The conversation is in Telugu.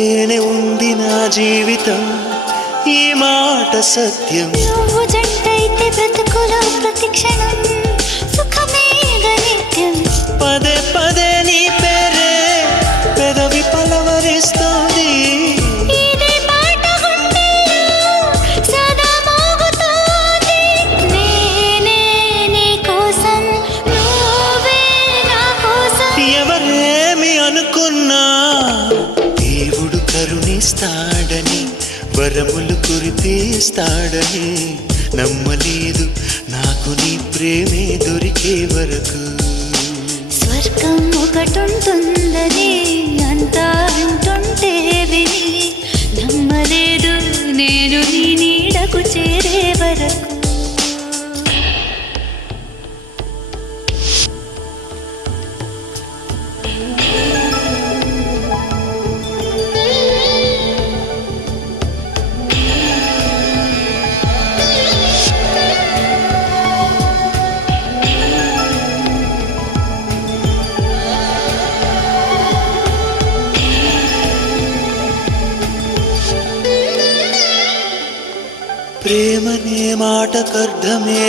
ఉంటేనే ఉంది నా జీవితం, ఈ మాట సత్యం. నువ్వు జంటైతే బ్రతుకులో ప్రతి క్షణం సుఖమే నిత్యం. పదే పదే నీ పేరే పెదవి పలవరిస్తోంది. ఇదే పాట గుండెల్లో సదా మోగుతోంది. నేనే నీ కోసం, నువ్వే నా కోసం. ఎవరేమి అనుకున్నా దేవుడు కరుణిస్తాడని, వరములు కురిపిస్తాడని నమ్మలేదు నాకు నీ ప్రేమే దొరికే వరకు. స్వర్గం ఒకటుంటుందని అంతా వింటుంటే విని నమ్మలేదు నేను నీ నీడకు చేరే వరకు. ప్రేమనే మాటకర్థమే